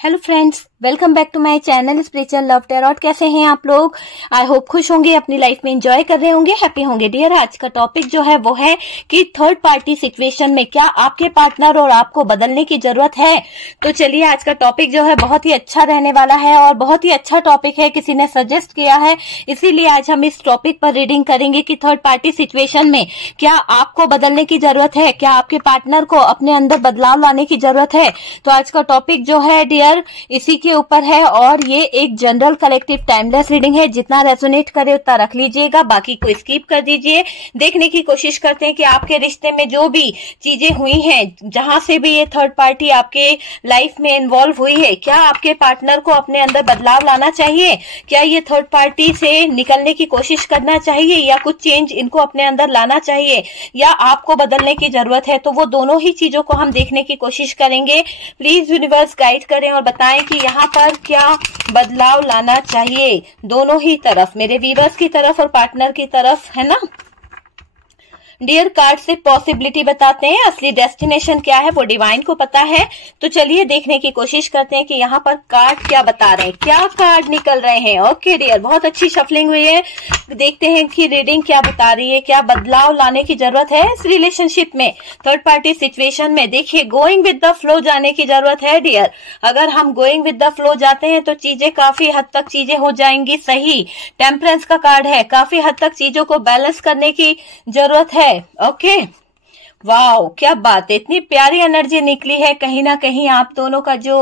Hello friends, welcome back to my channel spiritual love tarot. कैसे हैं आप लोग? आई होप खुश होंगे, अपनी लाइफ में एंजॉय कर रहे होंगे, हैप्पी होंगे। डियर, आज का टॉपिक जो है वो है कि थर्ड पार्टी सिचुएशन में क्या आपके पार्टनर और आपको बदलने की जरूरत है। तो चलिए, आज का टॉपिक जो है बहुत ही अच्छा रहने वाला है और बहुत ही अच्छा टॉपिक है, किसी ने सजेस्ट किया है, इसीलिए आज हम इस टॉपिक पर रीडिंग करेंगे कि थर्ड पार्टी सिचुएशन में क्या आपको बदलने की जरूरत है, क्या आपके पार्टनर को अपने अंदर बदलाव लाने की जरूरत है। तो आज का टॉपिक जो है डियर इसी के ऊपर है और ये एक जनरल कलेक्टिव टाइमलेस रीडिंग है। जितना रेजोनेट करे उतना रख लीजिएगा, बाकी को स्किप कर दीजिए। देखने की कोशिश करते हैं कि आपके रिश्ते में जो भी चीजें हुई हैं, जहां से भी ये थर्ड पार्टी आपके लाइफ में इन्वॉल्व हुई है, क्या आपके पार्टनर को अपने अंदर बदलाव लाना चाहिए, क्या ये थर्ड पार्टी से निकलने की कोशिश करना चाहिए या कुछ चेंज इनको अपने अंदर लाना चाहिए या आपको बदलने की जरूरत है। तो वो दोनों ही चीजों को हम देखने की कोशिश करेंगे। प्लीज यूनिवर्स गाइड करें और बताएं कि यहाँ पर क्या बदलाव लाना चाहिए दोनों ही तरफ, मेरे व्यूअर्स की तरफ और पार्टनर की तरफ, है ना। डियर, कार्ड से पॉसिबिलिटी बताते हैं, असली डेस्टिनेशन क्या है वो डिवाइन को पता है। तो चलिए देखने की कोशिश करते हैं कि यहाँ पर कार्ड क्या बता रहे हैं, क्या कार्ड निकल रहे हैं। ओके डियर, बहुत अच्छी शफलिंग हुई है। देखते हैं कि रीडिंग क्या बता रही है, क्या बदलाव लाने की जरूरत है इस रिलेशनशिप में, थर्ड पार्टी सिचुएशन में। देखिए, गोइंग विद द फ्लो जाने की जरूरत है डियर। अगर हम गोइंग विद द फ्लो जाते हैं तो चीजें काफी हद तक चीजें हो जाएंगी सही। टेम्परेंस का कार्ड है, काफी हद तक चीजों को बैलेंस करने की जरूरत है। ओके, वाओ, क्या बात है, इतनी प्यारी एनर्जी निकली है। कहीं ना कहीं आप दोनों का जो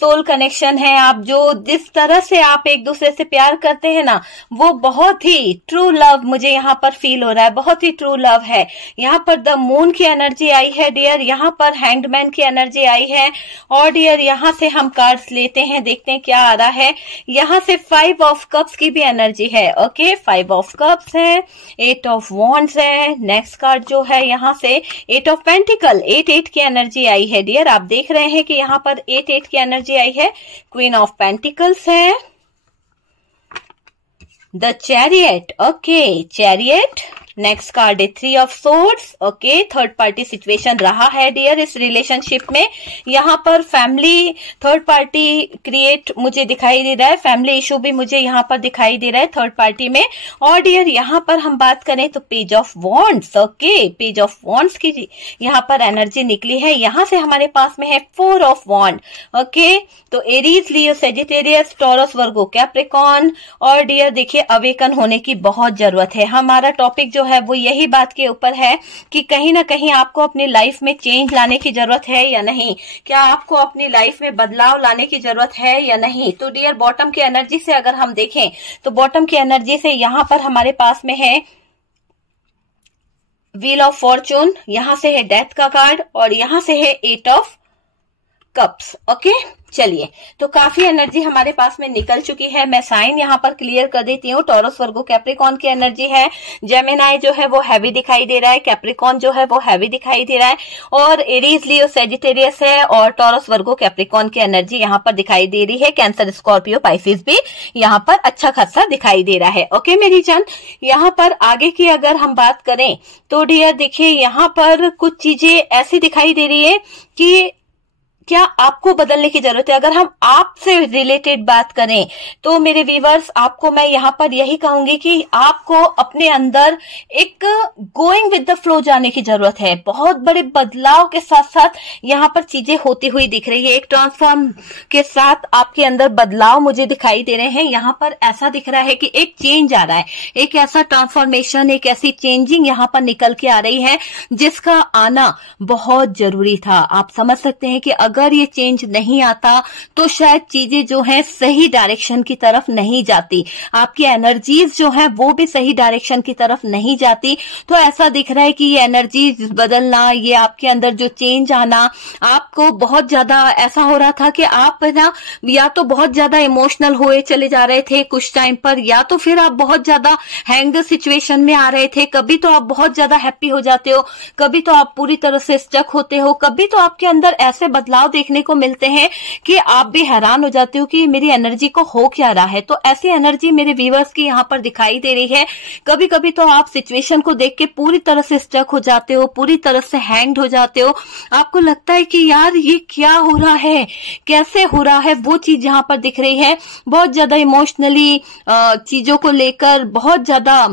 सोल कनेक्शन है, आप जो जिस तरह से आप एक दूसरे से प्यार करते हैं ना, वो बहुत ही ट्रू लव मुझे यहाँ पर फील हो रहा है, बहुत ही ट्रू लव है। यहाँ पर द मून की एनर्जी आई है डियर, यहाँ पर हैंग्ड की एनर्जी आई है और डियर यहाँ से हम कार्ड्स लेते हैं, देखते हैं क्या आ रहा है। यहाँ से 5 ऑफ कप्स की भी एनर्जी है। ओके, 5 ऑफ कप्स है, 8 ऑफ वॉन्ड्स है। नेक्स्ट कार्ड जो है यहाँ से 8 ऑफ पेंटिकल, 8 की एनर्जी आई है डियर। आप देख रहे हैं कि यहाँ पर 8 की एनर्जी आई है। क्वीन ऑफ पेंटिकल्स है, the chariot. Okay, chariot. Next card है 3 of swords. Okay, third party situation रहा है डियर इस रिलेशनशिप में। यहाँ पर फैमिली थर्ड पार्टी क्रिएट मुझे दिखाई दे रहा है, फैमिली इशू भी मुझे यहाँ पर दिखाई दे रहा है थर्ड पार्टी में। और डियर यहाँ पर हम बात करें तो page of wands. Okay, page of wands की यहाँ पर एनर्जी निकली है। यहाँ से हमारे पास में है 4 ऑफ वॉन्ड। ओके, तो एरीज, लियो, सेजिटेरियस, टॉरस, वर्गो, कैप्रिकॉर्न। और डियर देखिए, अवेकन होने की बहुत जरूरत है। हमारा टॉपिक जो है वो यही बात के ऊपर है कि कहीं ना कहीं आपको अपनी लाइफ में चेंज लाने की जरूरत है या नहीं, क्या आपको अपनी लाइफ में बदलाव लाने की जरूरत है या नहीं। तो डियर, बॉटम की एनर्जी से अगर हम देखें तो बॉटम की एनर्जी से यहां पर हमारे पास में है व्हील ऑफ फॉर्चून, यहां से है डेथ का कार्ड और यहां से है 8 ऑफ कप्स। ओके, चलिए, तो काफी एनर्जी हमारे पास में निकल चुकी है। मैं साइन यहाँ पर क्लियर कर देती हूँ। टॉरस, वर्गो, कैप्रिकॉर्न की एनर्जी है। जेमिनाई जो है वो हैवी दिखाई दे रहा है, कैप्रिकॉर्न जो है वो हैवी दिखाई दे रहा है और एरीज, लियो, सेजिटेरियस है और टॉरस, वर्गो, कैप्रिकॉर्न की एनर्जी यहाँ पर दिखाई दे रही है। कैंसर, स्कॉर्पियो, पाइसिस भी यहाँ पर अच्छा खासा दिखाई दे रहा है। ओके मेरी जान, यहाँ पर आगे की अगर हम बात करें तो डियर देखिए, यहाँ पर कुछ चीजें ऐसी दिखाई दे रही है कि क्या आपको बदलने की जरूरत है। अगर हम आपसे रिलेटेड बात करें तो मेरे व्यूअर्स, आपको मैं यहाँ पर यही कहूंगी कि आपको अपने अंदर एक गोइंग विद द फ्लो जाने की जरूरत है। बहुत बड़े बदलाव के साथ साथ यहाँ पर चीजें होती हुई दिख रही है, एक ट्रांसफॉर्म के साथ आपके अंदर बदलाव मुझे दिखाई दे रहे हैं। यहाँ पर ऐसा दिख रहा है कि एक चेंज आ रहा है, एक ऐसा ट्रांसफॉर्मेशन, एक ऐसी चेंजिंग यहाँ पर निकल के आ रही है जिसका आना बहुत जरूरी था। आप समझ सकते हैं कि अगर ये चेंज नहीं आता तो शायद चीजें जो है सही डायरेक्शन की तरफ नहीं जाती, आपकी एनर्जीज जो है वो भी सही डायरेक्शन की तरफ नहीं जाती। तो ऐसा दिख रहा है कि ये एनर्जीज बदलना, ये आपके अंदर जो चेंज आना, आपको बहुत ज्यादा ऐसा हो रहा था कि आप ना या तो बहुत ज्यादा इमोशनल हुए चले जा रहे थे कुछ टाइम पर, या तो फिर आप बहुत ज्यादा हैंग्ड सिचुएशन में आ रहे थे। कभी तो आप बहुत ज्यादा हैप्पी हो जाते हो, कभी तो आप पूरी तरह से स्टक होते हो, कभी तो आपके अंदर ऐसे बदलाव बदलाव देखने को मिलते हैं कि आप भी हैरान हो जाते हो कि मेरी एनर्जी को हो क्या रहा है। तो ऐसी एनर्जी मेरे व्यूअर्स की यहाँ पर दिखाई दे रही है। कभी कभी तो आप सिचुएशन को देख के पूरी तरह से स्टक हो जाते हो, पूरी तरह से हैंग्ड हो जाते हो। आपको लगता है कि यार ये क्या हो रहा है, कैसे हो रहा है, वो चीज यहाँ पर दिख रही है। बहुत ज्यादा इमोशनली चीजों को लेकर बहुत ज्यादा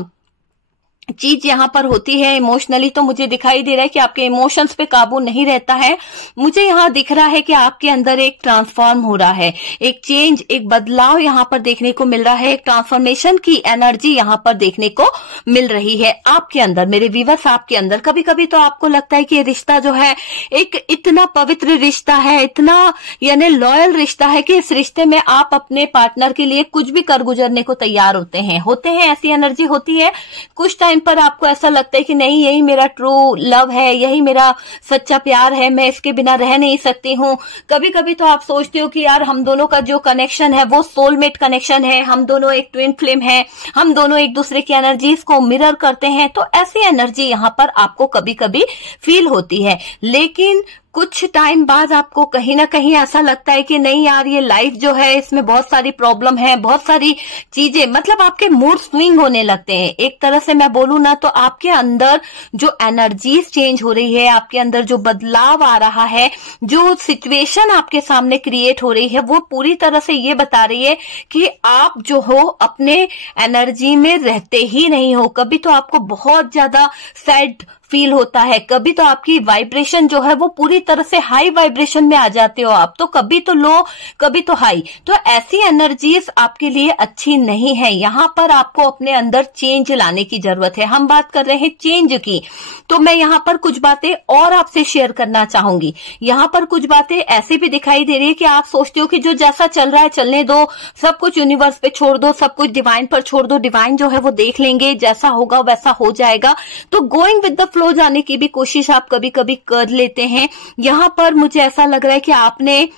चीज यहाँ पर होती है। इमोशनली तो मुझे दिखाई दे रहा है कि आपके इमोशंस पे काबू नहीं रहता है। मुझे यहाँ दिख रहा है कि आपके अंदर एक ट्रांसफॉर्म हो रहा है, एक चेंज, एक बदलाव यहाँ पर देखने को मिल रहा है। एक ट्रांसफॉर्मेशन की एनर्जी यहाँ पर देखने को मिल रही है आपके अंदर, मेरे व्यूअर्स आपके अंदर। कभी कभी तो आपको लगता है कि ये रिश्ता जो है एक इतना पवित्र रिश्ता है, इतना यानी लॉयल रिश्ता है कि इस रिश्ते में आप अपने पार्टनर के लिए कुछ भी कर गुजरने को तैयार होते हैं। ऐसी एनर्जी होती है। कुछ टाइम पर आपको ऐसा लगता है कि नहीं, यही मेरा ट्रू लव है, यही मेरा सच्चा प्यार है, मैं इसके बिना रह नहीं सकती हूँ। कभी कभी तो आप सोचते हो कि यार हम दोनों का जो कनेक्शन है वो सोलमेट कनेक्शन है, हम दोनों एक ट्विन फ्लेम है, हम दोनों एक दूसरे की एनर्जीज को मिरर करते हैं। तो ऐसी एनर्जी यहाँ पर आपको कभी कभी फील होती है। लेकिन कुछ टाइम बाद आपको कहीं ना कहीं ऐसा लगता है कि नहीं यार, ये लाइफ जो है इसमें बहुत सारी प्रॉब्लम है, बहुत सारी चीजें, मतलब आपके मूड स्विंग होने लगते हैं। एक तरह से मैं बोलूं ना तो आपके अंदर जो एनर्जीज चेंज हो रही है, आपके अंदर जो बदलाव आ रहा है, जो सिचुएशन आपके सामने क्रिएट हो रही है, वो पूरी तरह से ये बता रही है कि आप जो हो अपने एनर्जी में रहते ही नहीं हो। कभी तो आपको बहुत ज्यादा सैड फील होता है, कभी तो आपकी वाइब्रेशन जो है वो पूरी तरह से हाई वाइब्रेशन में आ जाते हो आप, तो कभी तो लो कभी तो हाई। तो ऐसी एनर्जीज आपके लिए अच्छी नहीं है। यहाँ पर आपको अपने अंदर चेंज लाने की जरूरत है। हम बात कर रहे हैं चेंज की, तो मैं यहाँ पर कुछ बातें और आपसे शेयर करना चाहूंगी। यहाँ पर कुछ बातें ऐसी भी दिखाई दे रही है कि आप सोचते हो कि जो जैसा चल रहा है चलने दो, सब कुछ यूनिवर्स पे छोड़ दो, सब कुछ डिवाइन पर छोड़ दो, डिवाइन जो है वो देख लेंगे, जैसा होगा वैसा हो जाएगा। तो गोइंग विद द फ्लो जाने की भी कोशिश आप कभी कभी कर लेते हैं। यहां पर मुझे ऐसा लग रहा है कि आपने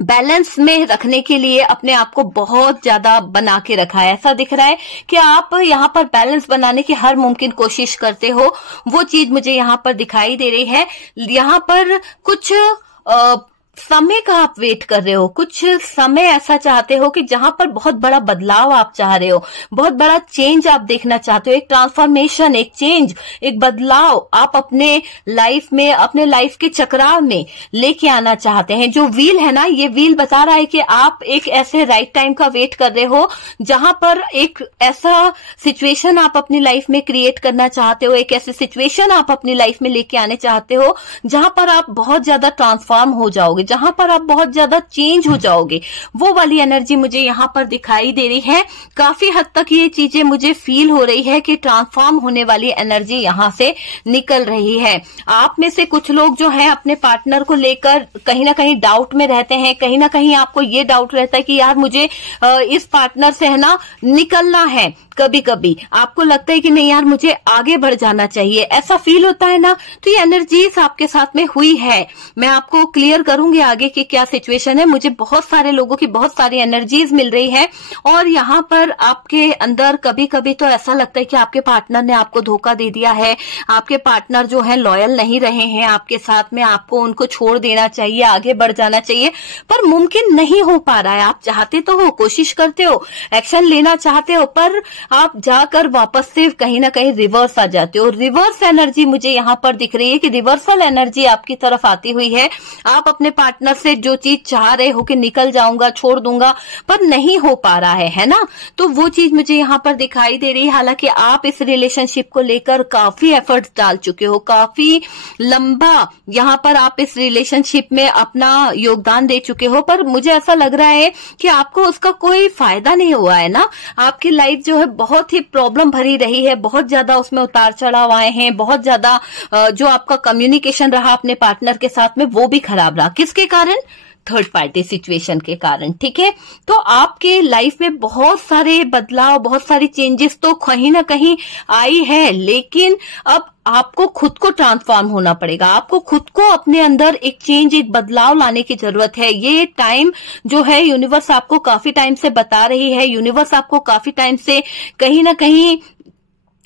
बैलेंस में रखने के लिए अपने आप को बहुत ज्यादा बना के रखा है। ऐसा दिख रहा है कि आप यहाँ पर बैलेंस बनाने की हर मुमकिन कोशिश करते हो, वो चीज मुझे यहाँ पर दिखाई दे रही है। यहाँ पर कुछ समय का आप वेट कर रहे हो, कुछ समय ऐसा चाहते हो कि जहां पर बहुत बड़ा बदलाव आप चाह रहे हो, बहुत बड़ा चेंज आप देखना चाहते हो, एक ट्रांसफॉर्मेशन, एक चेंज, एक बदलाव आप अपने लाइफ में, अपने लाइफ के चक्राव में लेके आना चाहते हैं। जो व्हील है ना, ये व्हील बता रहा है कि आप एक ऐसे राइट टाइम का वेट कर रहे हो जहां पर एक ऐसा सिचुएशन आप अपनी लाइफ में क्रिएट करना चाहते हो, एक ऐसी सिचुएशन आप अपनी लाइफ में लेके आने चाहते हो जहां पर आप बहुत ज्यादा ट्रांसफॉर्म हो जाओगे, जहां पर आप बहुत ज्यादा चेंज हो जाओगे। वो वाली एनर्जी मुझे यहां पर दिखाई दे रही है। काफी हद तक ये चीजें मुझे फील हो रही है कि ट्रांसफॉर्म होने वाली एनर्जी यहां से निकल रही है। आप में से कुछ लोग जो हैं अपने पार्टनर को लेकर कहीं ना कहीं डाउट में रहते हैं, कहीं ना कहीं आपको ये डाउट रहता है कि यार मुझे इस पार्टनर से है ना निकलना है। कभी कभी आपको लगता है कि नहीं यार मुझे आगे बढ़ जाना चाहिए, ऐसा फील होता है ना। तो ये एनर्जीज आपके साथ में हुई है। मैं आपको क्लियर करूंगी आगे की क्या सिचुएशन है। मुझे बहुत सारे लोगों की बहुत सारी एनर्जीज मिल रही है और यहाँ पर आपके अंदर कभी कभी तो ऐसा लगता है कि आपके पार्टनर ने आपको धोखा दे दिया है, आपके पार्टनर जो है लॉयल नहीं रहे हैं आपके साथ में, आपको उनको छोड़ देना चाहिए, आगे बढ़ जाना चाहिए, पर मुमकिन नहीं हो पा रहा है। आप चाहते तो हो, कोशिश करते हो, एक्शन लेना चाहते हो, पर आप जाकर वापस से कहीं ना कहीं रिवर्स आ जाते हो। रिवर्स एनर्जी मुझे यहाँ पर दिख रही है कि रिवर्सल एनर्जी आपकी तरफ आती हुई है। आप अपने पार्टनर से जो चीज चाह रहे हो कि निकल जाऊंगा, छोड़ दूंगा, पर नहीं हो पा रहा है ना। तो वो चीज मुझे यहाँ पर दिखाई दे रही है। हालांकि आप इस रिलेशनशिप को लेकर काफी एफर्ट्स डाल चुके हो, काफी लंबा यहाँ पर आप इस रिलेशनशिप में अपना योगदान दे चुके हो, पर मुझे ऐसा लग रहा है कि आपको उसका कोई फायदा नहीं हुआ है ना। आपकी लाइफ जो है बहुत ही प्रॉब्लम भरी रही है, बहुत ज्यादा उसमें उतार चढ़ाव आए हैं, बहुत ज्यादा जो आपका कम्युनिकेशन रहा अपने पार्टनर के साथ में वो भी खराब रहा। किसके कारण? थर्ड पार्टी सिचुएशन के कारण। ठीक है, तो आपके लाइफ में बहुत सारे बदलाव, बहुत सारी चेंजेस तो कहीं ना कहीं आई है, लेकिन अब आपको खुद को ट्रांसफॉर्म होना पड़ेगा। आपको खुद को अपने अंदर एक चेंज, एक बदलाव लाने की जरूरत है। ये टाइम जो है यूनिवर्स आपको काफी टाइम से बता रही है, यूनिवर्स आपको काफी टाइम से कहीं ना कहीं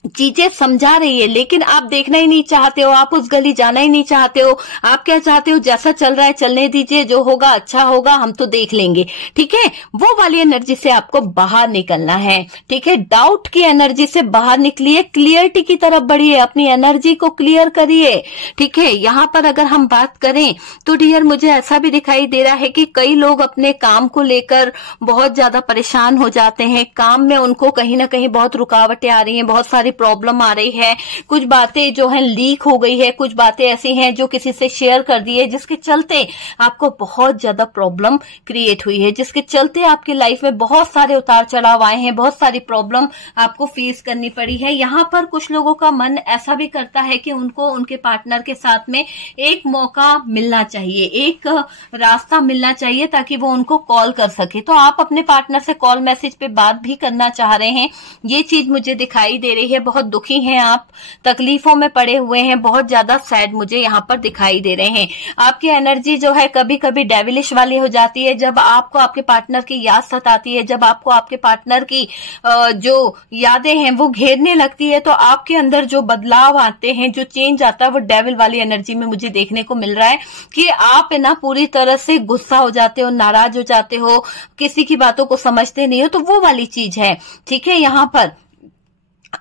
चीजें समझा रही है, लेकिन आप देखना ही नहीं चाहते हो, आप उस गली जाना ही नहीं चाहते हो। आप क्या चाहते हो, जैसा चल रहा है चलने दीजिए, जो होगा अच्छा होगा, हम तो देख लेंगे। ठीक है, वो वाली एनर्जी से आपको बाहर निकलना है। ठीक है, डाउट की एनर्जी से बाहर निकलिए, क्लियरिटी की तरफ बढ़िए, अपनी एनर्जी को क्लियर करिए। ठीक है, यहाँ पर अगर हम बात करें तो डियर मुझे ऐसा भी दिखाई दे रहा है कि कई लोग अपने काम को लेकर बहुत ज्यादा परेशान हो जाते हैं। काम में उनको कहीं ना कहीं बहुत रुकावटें आ रही हैं, बहुत सारी प्रॉब्लम आ रही है, कुछ बातें जो है लीक हो गई है, कुछ बातें ऐसी हैं जो किसी से शेयर कर दी है, जिसके चलते आपको बहुत ज्यादा प्रॉब्लम क्रिएट हुई है, जिसके चलते आपकी लाइफ में बहुत सारे उतार चढ़ाव आए हैं, बहुत सारी प्रॉब्लम आपको फेस करनी पड़ी है। यहाँ पर कुछ लोगों का मन ऐसा भी करता है कि उनको उनके पार्टनर के साथ में एक मौका मिलना चाहिए, एक रास्ता मिलना चाहिए ताकि वो उनको कॉल कर सके। तो आप अपने पार्टनर से कॉल मैसेज पे बात भी करना चाह रहे हैं, ये चीज मुझे दिखाई दे रही है। बहुत दुखी हैं आप, तकलीफों में पड़े हुए हैं, बहुत ज्यादा सैड मुझे यहाँ पर दिखाई दे रहे हैं। आपकी एनर्जी जो है कभी कभी डेविलिश वाली हो जाती है, जब आपको आपके पार्टनर की याद सताती है, जब आपको आपके पार्टनर की जो यादें हैं वो घेरने लगती है, तो आपके अंदर जो बदलाव आते हैं, जो चेंज आता है, वो डेविल वाली एनर्जी में मुझे देखने को मिल रहा है कि आप ना पूरी तरह से गुस्सा हो जाते हो, नाराज हो जाते हो, किसी की बातों को समझते नहीं हो, तो वो वाली चीज है। ठीक है, यहाँ पर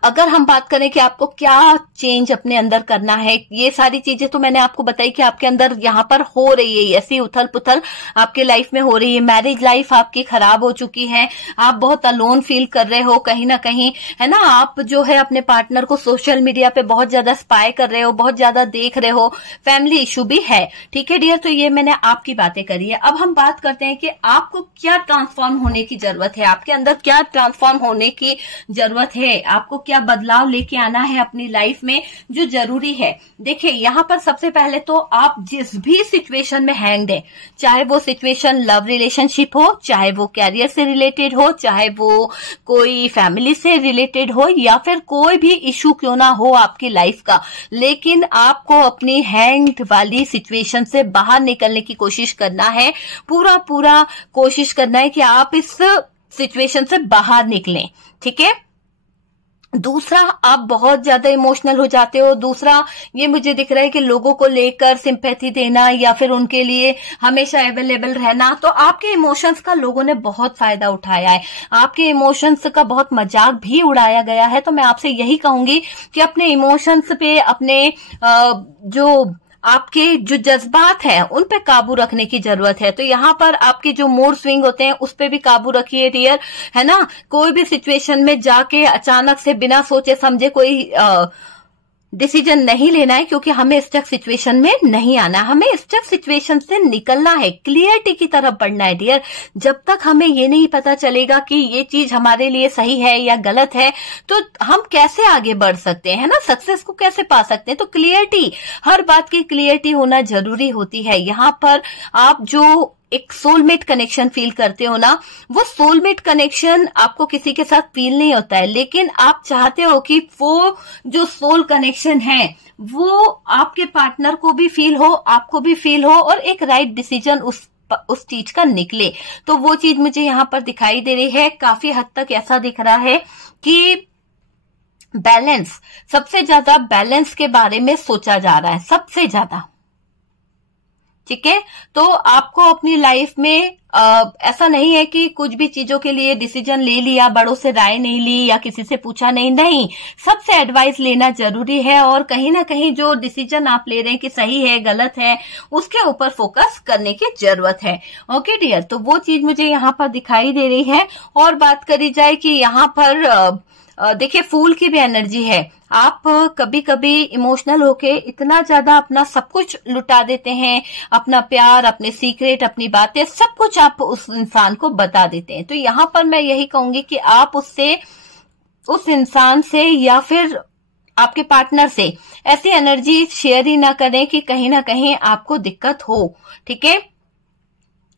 अगर हम बात करें कि आपको क्या चेंज अपने अंदर करना है, ये सारी चीजें तो मैंने आपको बताई कि आपके अंदर यहाँ पर हो रही है, ऐसी उथल पुथल आपके लाइफ में हो रही है। मैरिज लाइफ आपकी खराब हो चुकी है, आप बहुत अलोन फील कर रहे हो कहीं ना कहीं, है ना। आप जो है अपने पार्टनर को सोशल मीडिया पे बहुत ज्यादा स्पाई कर रहे हो, बहुत ज्यादा देख रहे हो, फैमिली इशू भी है। ठीक है डियर, तो ये मैंने आपकी बातें करी है। अब हम बात करते हैं कि आपको क्या ट्रांसफॉर्म होने की जरूरत है, आपके अंदर क्या ट्रांसफॉर्म होने की जरूरत है, आपको क्या बदलाव लेके आना है अपनी लाइफ में जो जरूरी है। देखिए यहाँ पर सबसे पहले तो आप जिस भी सिचुएशन में हैंग्ड है, चाहे वो सिचुएशन लव रिलेशनशिप हो, चाहे वो कैरियर से रिलेटेड हो, चाहे वो कोई फैमिली से रिलेटेड हो, या फिर कोई भी इशू क्यों ना हो आपकी लाइफ का, लेकिन आपको अपनी हैंग्ड वाली सिचुएशन से बाहर निकलने की कोशिश करना है। पूरा कोशिश करना है कि आप इस सिचुएशन से बाहर निकलें। ठीक है, दूसरा आप बहुत ज्यादा इमोशनल हो जाते हो। दूसरा ये मुझे दिख रहा है कि लोगों को लेकर सिंपैथी देना या फिर उनके लिए हमेशा अवेलेबल रहना, तो आपके इमोशंस का लोगों ने बहुत फायदा उठाया है, आपके इमोशंस का बहुत मजाक भी उड़ाया गया है। तो मैं आपसे यही कहूंगी कि अपने इमोशंस पे, अपने जो आपके जो जज्बात हैं उन पे काबू रखने की जरूरत है। तो यहाँ पर आपके जो मूड स्विंग होते हैं उस पे भी काबू रखिए डियर, है ना। कोई भी सिचुएशन में जाके अचानक से बिना सोचे समझे कोई डिसीजन नहीं लेना है, क्योंकि हमें स्टक सिचुएशन में नहीं आना, हमें स्टक सिचुएशन से निकलना है, क्लियरिटी की तरफ बढ़ना है डियर। जब तक हमें ये नहीं पता चलेगा कि ये चीज हमारे लिए सही है या गलत है, तो हम कैसे आगे बढ़ सकते हैं ना, सक्सेस को कैसे पा सकते हैं। तो क्लियरिटी, हर बात की क्लियरिटी होना जरूरी होती है। यहाँ पर आप जो एक सोलमेट कनेक्शन फील करते हो ना, वो सोलमेट कनेक्शन आपको किसी के साथ फील नहीं होता है, लेकिन आप चाहते हो कि वो जो सोल कनेक्शन है वो आपके पार्टनर को भी फील हो, आपको भी फील हो, और एक राइट डिसीजन उस चीज का निकले। तो वो चीज मुझे यहाँ पर दिखाई दे रही है। काफी हद तक ऐसा दिख रहा है कि बैलेंस, सबसे ज्यादा बैलेंस के बारे में सोचा जा रहा है, सबसे ज्यादा। ठीक है, तो आपको अपनी लाइफ में ऐसा नहीं है कि कुछ भी चीजों के लिए डिसीजन ले लिया, बड़ों से राय नहीं ली या किसी से पूछा नहीं, सबसे एडवाइस लेना जरूरी है। और कहीं ना कहीं जो डिसीजन आप ले रहे हैं कि सही है गलत है, उसके ऊपर फोकस करने की जरूरत है। ओके डियर, तो वो चीज मुझे यहाँ पर दिखाई दे रही है। और बात करी जाए कि यहाँ पर देखिए फूल की भी एनर्जी है। आप कभी कभी इमोशनल होके इतना ज्यादा अपना सब कुछ लुटा देते हैं, अपना प्यार, अपने सीक्रेट, अपनी बातें, सब कुछ आप उस इंसान को बता देते हैं। तो यहाँ पर मैं यही कहूंगी कि आप उस इंसान से या फिर आपके पार्टनर से ऐसी एनर्जी शेयर ही ना करें कि कहीं ना कहीं आपको दिक्कत हो। ठीक है,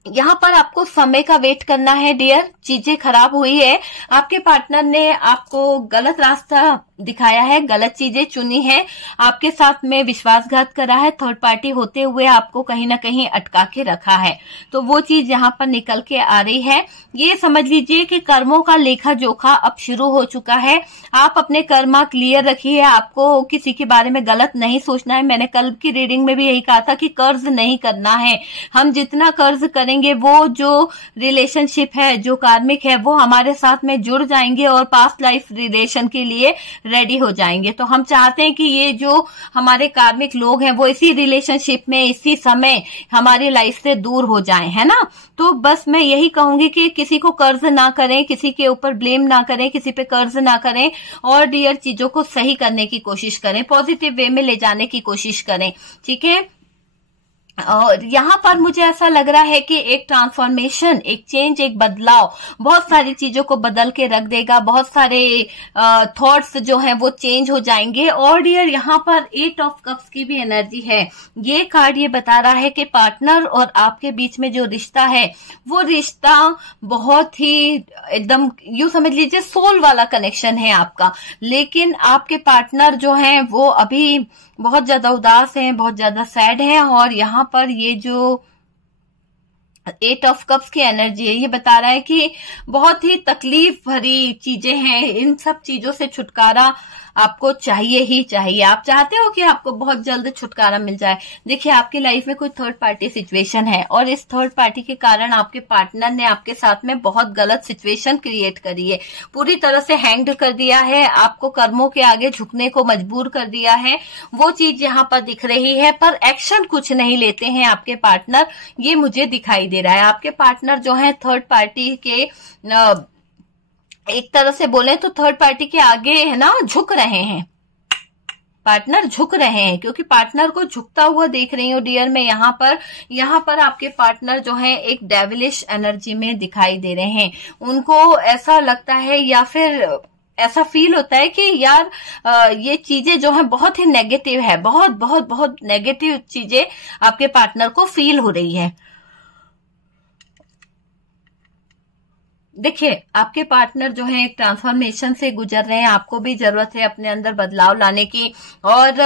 यहाँ पर आपको समय का वेट करना है डियर। चीजें खराब हुई है, आपके पार्टनर ने आपको गलत रास्ता दिखाया है, गलत चीजें चुनी है, आपके साथ में विश्वासघात करा है, थर्ड पार्टी होते हुए आपको कहीं ना कहीं अटका के रखा है। तो वो चीज यहाँ पर निकल के आ रही है। ये समझ लीजिए कि कर्मों का लेखा जोखा अब शुरू हो चुका है। आप अपने कर्मा क्लियर रखिए, आपको किसी के बारे में गलत नहीं सोचना है। मैंने कल की रीडिंग में भी यही कहा था कि कर्ज नहीं करना है। हम जितना कर्ज करेंगे वो जो रिलेशनशिप है, जो कार्मिक है, वो हमारे साथ में जुड़ जाएंगे और पास्ट लाइफ रिलेशन के लिए रेडी हो जाएंगे। तो हम चाहते हैं कि ये जो हमारे कार्मिक लोग हैं वो इसी रिलेशनशिप में इसी समय हमारी लाइफ से दूर हो जाएं, है ना। तो बस मैं यही कहूंगी कि किसी को कर्ज ना करें, किसी के ऊपर ब्लेम ना करें, किसी पे कर्ज ना करें और डियर चीजों को सही करने की कोशिश करें, पॉजिटिव वे में ले जाने की कोशिश करें, ठीक है। और यहाँ पर मुझे ऐसा लग रहा है कि एक ट्रांसफॉर्मेशन, एक चेंज, एक बदलाव बहुत सारी चीजों को बदल के रख देगा। बहुत सारे थॉट्स जो हैं वो चेंज हो जाएंगे। और डियर यहाँ पर 8 ऑफ कप्स की भी एनर्जी है। ये कार्ड ये बता रहा है कि पार्टनर और आपके बीच में जो रिश्ता है वो रिश्ता बहुत ही एकदम यूं समझ लीजिए सोल वाला कनेक्शन है आपका। लेकिन आपके पार्टनर जो हैं वो अभी बहुत ज्यादा उदास हैं, बहुत ज्यादा सैड हैं। और यहाँ पर ये जो 8 ऑफ कप्स की एनर्जी है ये बता रहा है कि बहुत ही तकलीफ भरी चीजें हैं, इन सब चीजों से छुटकारा आपको चाहिए ही चाहिए। आप चाहते हो कि आपको बहुत जल्द छुटकारा मिल जाए। देखिए आपकी लाइफ में कोई थर्ड पार्टी सिचुएशन है और इस थर्ड पार्टी के कारण आपके पार्टनर ने आपके साथ में बहुत गलत सिचुएशन क्रिएट करी है, पूरी तरह से हैंग्ड कर दिया है, आपको कर्मों के आगे झुकने को मजबूर कर दिया है। वो चीज यहाँ पर दिख रही है पर एक्शन कुछ नहीं लेते हैं आपके पार्टनर, ये मुझे दिखाई दे रहा है। आपके पार्टनर जो है थर्ड पार्टी के एक तरह से बोले तो थर्ड पार्टी के आगे है ना झुक रहे हैं, पार्टनर झुक रहे हैं, क्योंकि पार्टनर को झुकता हुआ देख रही हूँ डियर मैं यहाँ पर आपके पार्टनर जो है एक डेविलिश एनर्जी में दिखाई दे रहे हैं। उनको ऐसा लगता है या फिर ऐसा फील होता है कि यार ये चीजें जो है बहुत ही नेगेटिव है, बहुत बहुत बहुत नेगेटिव चीजें आपके पार्टनर को फील हो रही है। देखिए आपके पार्टनर जो है एक ट्रांसफॉर्मेशन से गुजर रहे हैं, आपको भी जरूरत है अपने अंदर बदलाव लाने की और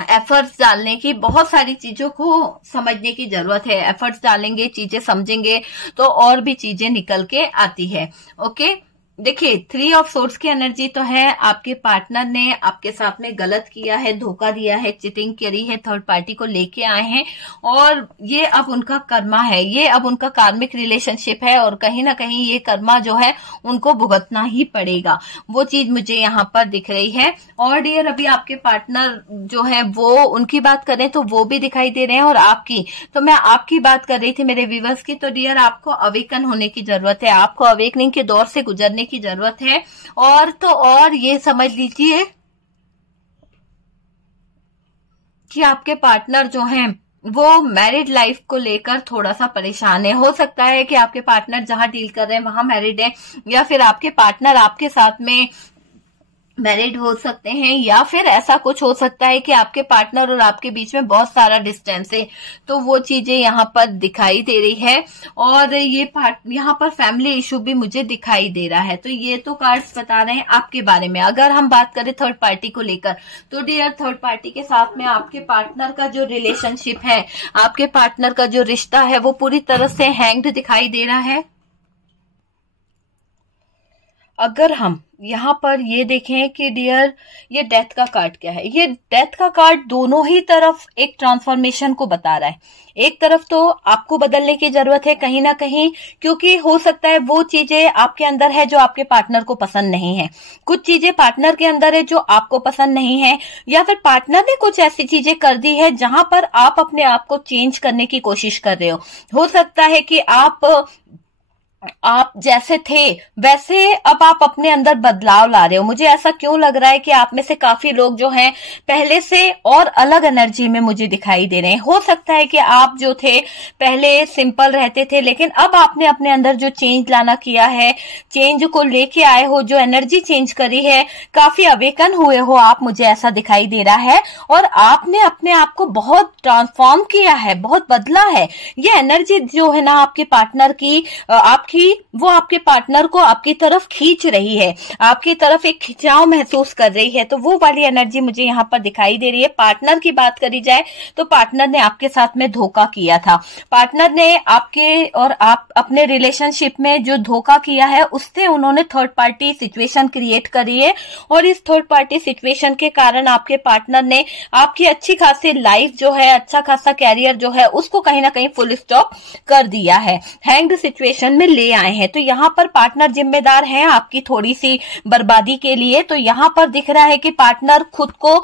एफर्ट्स डालने की, बहुत सारी चीजों को समझने की जरूरत है। एफर्ट्स डालेंगे, चीजें समझेंगे तो और भी चीजें निकल के आती है। ओके देखिए 3 ऑफ सोर्ड्स की एनर्जी तो है, आपके पार्टनर ने आपके साथ में गलत किया है, धोखा दिया है, चीटिंग करी है, थर्ड पार्टी को लेके आए हैं और ये अब उनका कर्मा है, ये अब उनका कार्मिक रिलेशनशिप है और कहीं ना कहीं ये कर्मा जो है उनको भुगतना ही पड़ेगा। वो चीज मुझे यहाँ पर दिख रही है। और डियर अभी आपके पार्टनर जो है वो उनकी बात करें तो वो भी दिखाई दे रहे हैं और आपकी, तो मैं आपकी बात कर रही थी मेरे व्यूअर्स की। तो डियर आपको अवेकन होने की जरूरत है, आपको अवेकनिंग के दौर से गुजरने की जरूरत है। और तो और ये समझ लीजिए कि आपके पार्टनर जो हैं वो मैरिड लाइफ को लेकर थोड़ा सा परेशान है। हो सकता है कि आपके पार्टनर जहां डील कर रहे हैं वहां मैरिड है, या फिर आपके पार्टनर आपके साथ में मैरिड हो सकते हैं, या फिर ऐसा कुछ हो सकता है कि आपके पार्टनर और आपके बीच में बहुत सारा डिस्टेंस है। तो वो चीजें यहाँ पर दिखाई दे रही है और ये यहाँ पर फैमिली इशू भी मुझे दिखाई दे रहा है। तो ये तो कार्ड्स बता रहे हैं आपके बारे में। अगर हम बात करें थर्ड पार्टी को लेकर तो डियर थर्ड पार्टी के साथ में आपके पार्टनर का जो रिलेशनशिप है, आपके पार्टनर का जो रिश्ता है वो पूरी तरह से हैंग्ड दिखाई दे रहा है। अगर हम यहाँ पर ये देखें कि डियर ये डेथ का कार्ड क्या है, ये डेथ का कार्ड दोनों ही तरफ एक ट्रांसफॉर्मेशन को बता रहा है। एक तरफ तो आपको बदलने की जरूरत है कहीं ना कहीं, क्योंकि हो सकता है वो चीजें आपके अंदर है जो आपके पार्टनर को पसंद नहीं है, कुछ चीजें पार्टनर के अंदर है जो आपको पसंद नहीं है, या फिर पार्टनर ने कुछ ऐसी चीजें कर दी है जहां पर आप अपने आप को चेंज करने की कोशिश कर रहे हो। हो सकता है कि आप जैसे थे वैसे अब आप अपने अंदर बदलाव ला रहे हो। मुझे ऐसा क्यों लग रहा है कि आप में से काफी लोग जो हैं पहले से और अलग एनर्जी में मुझे दिखाई दे रहे हैं। हो सकता है कि आप जो थे पहले सिंपल रहते थे, लेकिन अब आपने अपने अंदर जो चेंज लाना किया है, चेंज को लेके आए हो, जो एनर्जी चेंज करी है, काफी अवेकन हुए हो आप, मुझे ऐसा दिखाई दे रहा है। और आपने अपने आप को बहुत ट्रांसफॉर्म किया है, बहुत बदला है। ये एनर्जी जो है ना आपके पार्टनर की आपके ही वो आपके पार्टनर को आपकी तरफ खींच रही है, आपकी तरफ एक खिंचाव महसूस कर रही है। तो वो वाली एनर्जी मुझे यहाँ पर दिखाई दे रही है। पार्टनर की बात करी जाए तो पार्टनर ने आपके साथ में धोखा किया था, पार्टनर ने आपके और आप अपने रिलेशनशिप में जो धोखा किया है उससे उन्होंने थर्ड पार्टी सिचुएशन क्रिएट करी है, और इस थर्ड पार्टी सिचुएशन के कारण आपके पार्टनर ने आपकी अच्छी खासी लाइफ जो है, अच्छा खासा कैरियर जो है, उसको कहीं ना कहीं फुल स्टॉप कर दिया है, हैंग्ड सिचुएशन में ले आए हैं। तो यहाँ पर पार्टनर जिम्मेदार है आपकी थोड़ी सी बर्बादी के लिए। तो यहाँ पर दिख रहा है कि पार्टनर खुद को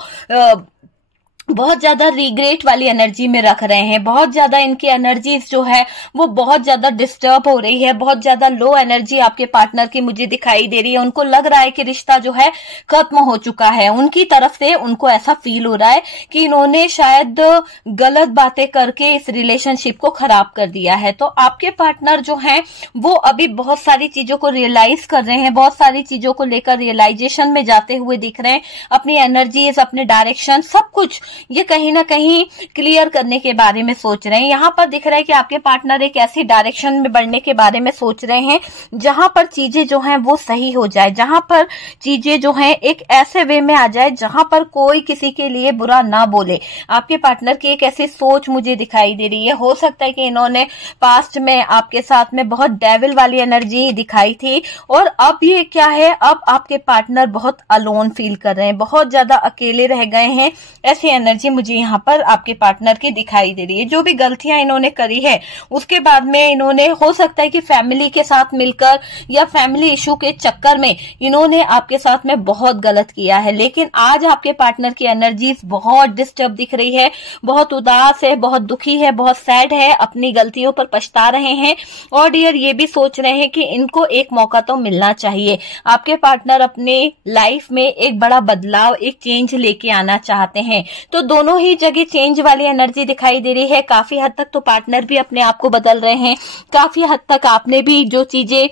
बहुत ज्यादा रिग्रेट वाली एनर्जी में रख रहे हैं, बहुत ज्यादा इनकी एनर्जीज जो है वो बहुत ज्यादा डिस्टर्ब हो रही है, बहुत ज्यादा लो एनर्जी आपके पार्टनर की मुझे दिखाई दे रही है। उनको लग रहा है कि रिश्ता जो है खत्म हो चुका है, उनकी तरफ से उनको ऐसा फील हो रहा है कि इन्होंने शायद गलत बातें करके इस रिलेशनशिप को खराब कर दिया है। तो आपके पार्टनर जो है वो अभी बहुत सारी चीजों को रियलाइज कर रहे हैं, बहुत सारी चीजों को लेकर रियलाइजेशन में जाते हुए दिख रहे हैं, अपनी एनर्जीज, अपने डायरेक्शन, सब कुछ ये कहीं ना कहीं क्लियर करने के बारे में सोच रहे हैं। यहाँ पर दिख रहा है कि आपके पार्टनर एक ऐसी डायरेक्शन में बढ़ने के बारे में सोच रहे हैं जहां पर चीजें जो हैं वो सही हो जाए, जहां पर चीजें जो हैं एक ऐसे वे में आ जाए जहां पर कोई किसी के लिए बुरा ना बोले। आपके पार्टनर की एक ऐसी सोच मुझे दिखाई दे रही है। हो सकता है कि इन्होंने पास्ट में आपके साथ में बहुत डेविल वाली एनर्जी दिखाई थी, और अब ये क्या है, अब आपके पार्टनर बहुत अलोन फील कर रहे हैं, बहुत ज्यादा अकेले रह गए हैं। ऐसी एनर्जी मुझे यहाँ पर आपके पार्टनर की दिखाई दे रही है। जो भी गलतियां इन्होंने करी है उसके बाद में इन्होंने, हो सकता है कि फैमिली के साथ मिलकर या फैमिली इशू के चक्कर में इन्होंने आपके साथ में बहुत गलत किया है, लेकिन आज आपके पार्टनर की एनर्जी बहुत डिस्टर्ब दिख रही है, बहुत उदास है, बहुत दुखी है, बहुत सैड है, अपनी गलतियों पर पछता रहे हैं, और डियर ये भी सोच रहे हैं कि इनको एक मौका तो मिलना चाहिए। आपके पार्टनर अपनी लाइफ में एक बड़ा बदलाव, एक चेंज लेके आना चाहते हैं। तो दोनों ही जगह चेंज वाली एनर्जी दिखाई दे रही है। काफी हद तक तो पार्टनर भी अपने आप को बदल रहे हैं, काफी हद तक आपने भी जो चीजें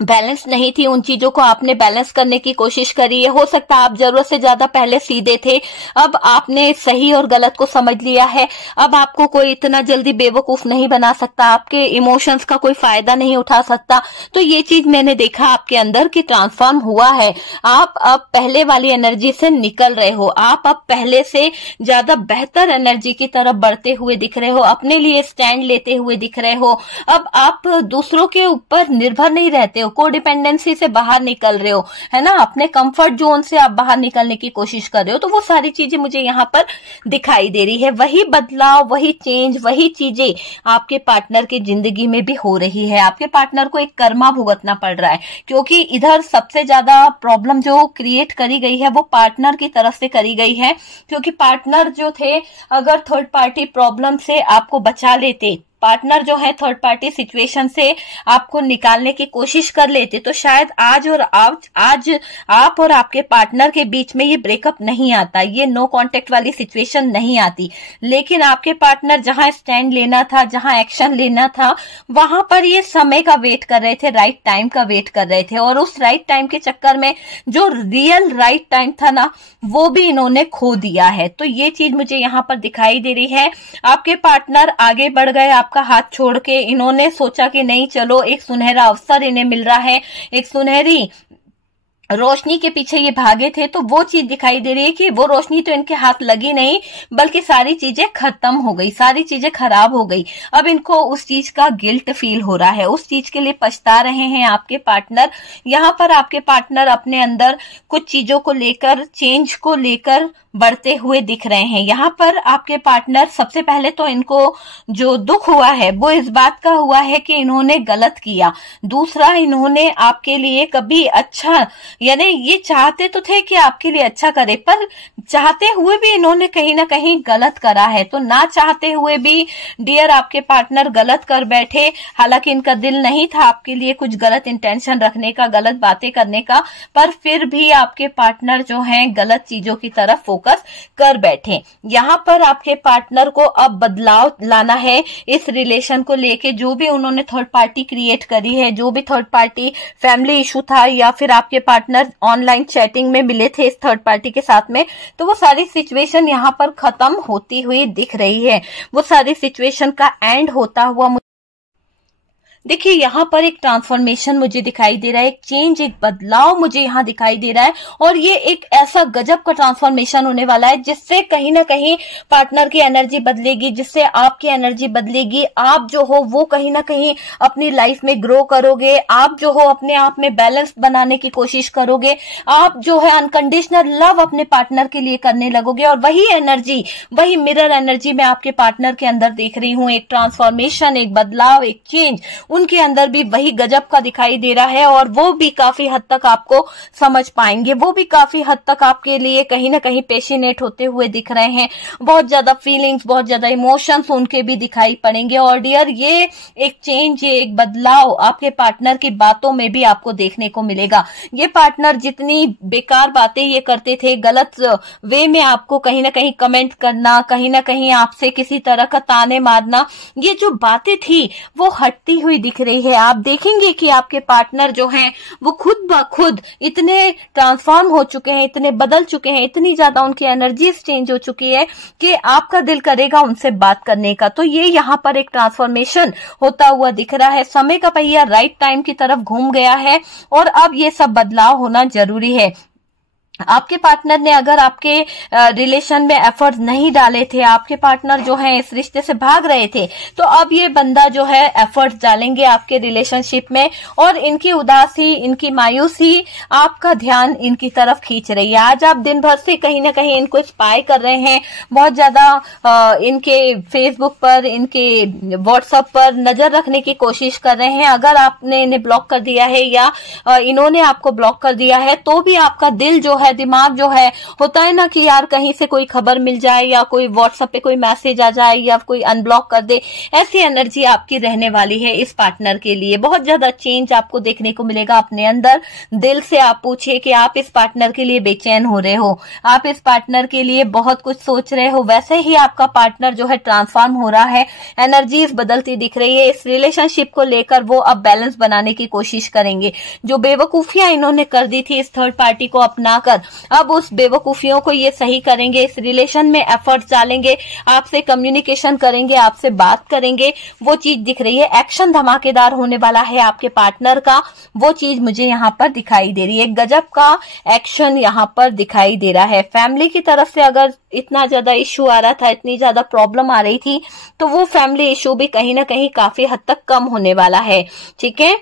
बैलेंस नहीं थी उन चीजों को आपने बैलेंस करने की कोशिश करी है। हो सकता है आप जरूरत से ज्यादा पहले सीधे थे, अब आपने सही और गलत को समझ लिया है। अब आपको कोई इतना जल्दी बेवकूफ नहीं बना सकता, आपके इमोशंस का कोई फायदा नहीं उठा सकता। तो ये चीज मैंने देखा आपके अंदर कि ट्रांसफॉर्म हुआ है। आप अब पहले वाली एनर्जी से निकल रहे हो, आप अब पहले से ज्यादा बेहतर एनर्जी की तरफ बढ़ते हुए दिख रहे हो, अपने लिए स्टैंड लेते हुए दिख रहे हो। अब आप दूसरों के ऊपर निर्भर नहीं रहते हो, कोडिपेंडेंसी से बाहर निकल रहे हो, है ना, अपने कंफर्ट जोन से आप बाहर निकलने की कोशिश कर रहे हो। तो वो सारी चीजें मुझे यहाँ पर दिखाई दे रही है। वही बदलाव, वही चेंज, वही चीजें आपके पार्टनर की जिंदगी में भी हो रही है। आपके पार्टनर को एक कर्मा भुगतना पड़ रहा है, क्योंकि इधर सबसे ज्यादा प्रॉब्लम जो क्रिएट करी गई है वो पार्टनर की तरफ से करी गई है, क्योंकि पार्टनर जो थे अगर थर्ड पार्टी प्रॉब्लम से आपको बचा लेते, पार्टनर जो है थर्ड पार्टी सिचुएशन से आपको निकालने की कोशिश कर लेते, तो शायद आज आप और आपके पार्टनर के बीच में ये ब्रेकअप नहीं आता, ये नो कांटेक्ट वाली सिचुएशन नहीं आती। लेकिन आपके पार्टनर जहां स्टैंड लेना था, जहां एक्शन लेना था, वहां पर ये समय का वेट कर रहे थे, राइट टाइम का वेट कर रहे थे, और उस राइट टाइम के चक्कर में जो रियल राइट टाइम था ना, वो भी इन्होंने खो दिया है। तो ये चीज मुझे यहाँ पर दिखाई दे रही है। आपके पार्टनर आगे बढ़ गए आपका हाथ छोड़ के, इन्होंने सोचा कि नहीं चलो एक सुनहरा अवसर इन्हें मिल रहा है, एक सुनहरी रोशनी के पीछे ये भागे थे। तो वो चीज दिखाई दे रही है कि वो रोशनी तो इनके हाथ लगी नहीं, बल्कि सारी चीजें खत्म हो गई, सारी चीजें खराब हो गई। अब इनको उस चीज का गिल्ट फील हो रहा है, उस चीज के लिए पछता रहे हैं आपके पार्टनर। यहाँ पर आपके पार्टनर अपने अंदर कुछ चीजों को लेकर, चेंज को लेकर बढ़ते हुए दिख रहे हैं। यहाँ पर आपके पार्टनर, सबसे पहले तो इनको जो दुख हुआ है वो इस बात का हुआ है कि इन्होंने गलत किया। दूसरा, इन्होंने आपके लिए कभी अच्छा, यानी ये चाहते तो थे कि आपके लिए अच्छा करे, पर चाहते हुए भी इन्होंने कहीं ना कहीं गलत करा है। तो ना चाहते हुए भी डियर आपके पार्टनर गलत कर बैठे, हालांकि इनका दिल नहीं था आपके लिए कुछ गलत इंटेंशन रखने का, गलत बातें करने का, पर फिर भी आपके पार्टनर जो हैं गलत चीजों की तरफ फोकस कर बैठे। यहाँ पर आपके पार्टनर को अब बदलाव लाना है इस रिलेशन को लेके। जो भी उन्होंने थर्ड पार्टी क्रिएट करी है, जो भी थर्ड पार्टी फैमिली इशू था, या फिर आपके पार्टनर ऑनलाइन चैटिंग में मिले थे इस थर्ड पार्टी के साथ में, तो वो सारी सिचुएशन यहाँ पर खत्म होती हुई दिख रही है। वो सारी सिचुएशन का एंड होता हुआ देखिए यहाँ पर एक ट्रांसफॉर्मेशन मुझे दिखाई दे रहा है, एक चेंज, एक बदलाव मुझे यहाँ दिखाई दे रहा है। और ये एक ऐसा गजब का ट्रांसफॉर्मेशन होने वाला है जिससे कहीं ना कहीं पार्टनर की एनर्जी बदलेगी, जिससे आपकी एनर्जी बदलेगी। आप जो हो वो कहीं ना कहीं अपनी लाइफ में ग्रो करोगे, आप जो हो अपने आप में बैलेंस बनाने की कोशिश करोगे, आप जो है अनकंडीशनल लव अपने पार्टनर के लिए करने लगोगे। और वही एनर्जी, वही मिरर एनर्जी मैं आपके पार्टनर के अंदर देख रही हूं। एक ट्रांसफॉर्मेशन, एक बदलाव, एक चेंज उनके अंदर भी वही गजब का दिखाई दे रहा है। और वो भी काफी हद तक आपको समझ पाएंगे, वो भी काफी हद तक आपके लिए कहीं ना कहीं पैशनेट होते हुए दिख रहे हैं। बहुत ज्यादा फीलिंग्स, बहुत ज्यादा इमोशंस उनके भी दिखाई पड़ेंगे। और डियर, ये एक चेंज, ये एक बदलाव आपके पार्टनर की बातों में भी आपको देखने को मिलेगा। ये पार्टनर जितनी बेकार बातें ये करते थे, गलत वे में आपको कहीं ना कहीं कमेंट करना, कहीं ना कहीं आपसे किसी तरह का ताने मारना, ये जो बातें थी वो हटती हुई दिख रही है। आप देखेंगे कि आपके पार्टनर जो हैं वो खुद ब खुद इतने ट्रांसफॉर्म हो चुके हैं, इतने बदल चुके हैं, इतनी ज्यादा उनकी एनर्जी चेंज हो चुकी है कि आपका दिल करेगा उनसे बात करने का। तो ये यहाँ पर एक ट्रांसफॉर्मेशन होता हुआ दिख रहा है। समय का पहिया राइट टाइम की तरफ घूम गया है और अब ये सब बदलाव होना जरूरी है। आपके पार्टनर ने अगर आपके रिलेशन में एफर्ट्स नहीं डाले थे, आपके पार्टनर जो है इस रिश्ते से भाग रहे थे, तो अब ये बंदा जो है एफर्ट्स डालेंगे आपके रिलेशनशिप में। और इनकी उदासी, इनकी मायूसी आपका ध्यान इनकी तरफ खींच रही है। आज आप दिन भर से कहीं ना कहीं इनको स्पाई कर रहे हैं, बहुत ज्यादा इनके फेसबुक पर, इनके व्हाट्सएप पर नजर रखने की कोशिश कर रहे हैं। अगर आपने इन्हें ब्लॉक कर दिया है या इन्होंने आपको ब्लॉक कर दिया है, तो भी आपका दिल जो है, दिमाग जो है, होता है ना कि यार कहीं से कोई खबर मिल जाए या कोई व्हाट्सएप पे कोई मैसेज आ जाए या कोई अनब्लॉक कर दे, ऐसी एनर्जी आपकी रहने वाली है इस पार्टनर के लिए। बहुत ज्यादा चेंज आपको देखने को मिलेगा अपने अंदर। दिल से आप पूछिए कि आप इस पार्टनर के लिए बेचैन हो रहे हो, आप इस पार्टनर के लिए बहुत कुछ सोच रहे हो। वैसे ही आपका पार्टनर जो है ट्रांसफॉर्म हो रहा है, एनर्जीज बदलती दिख रही है। इस रिलेशनशिप को लेकर वो अब बैलेंस बनाने की कोशिश करेंगे। जो बेवकूफियां इन्होंने कर दी थी इस थर्ड पार्टी को अपनाकर, अब उस बेवकूफियों को ये सही करेंगे। इस रिलेशन में एफर्ट्स डालेंगे, आपसे कम्युनिकेशन करेंगे, आपसे बात करेंगे। वो चीज दिख रही है। एक्शन धमाकेदार होने वाला है आपके पार्टनर का, वो चीज मुझे यहाँ पर दिखाई दे रही है। गजब का एक्शन यहाँ पर दिखाई दे रहा है। फैमिली की तरफ से अगर इतना ज्यादा इश्यू आ रहा था, इतनी ज्यादा प्रॉब्लम आ रही थी, तो वो फैमिली इश्यू भी कहीं ना कहीं काफी हद तक कम होने वाला है। ठीक है।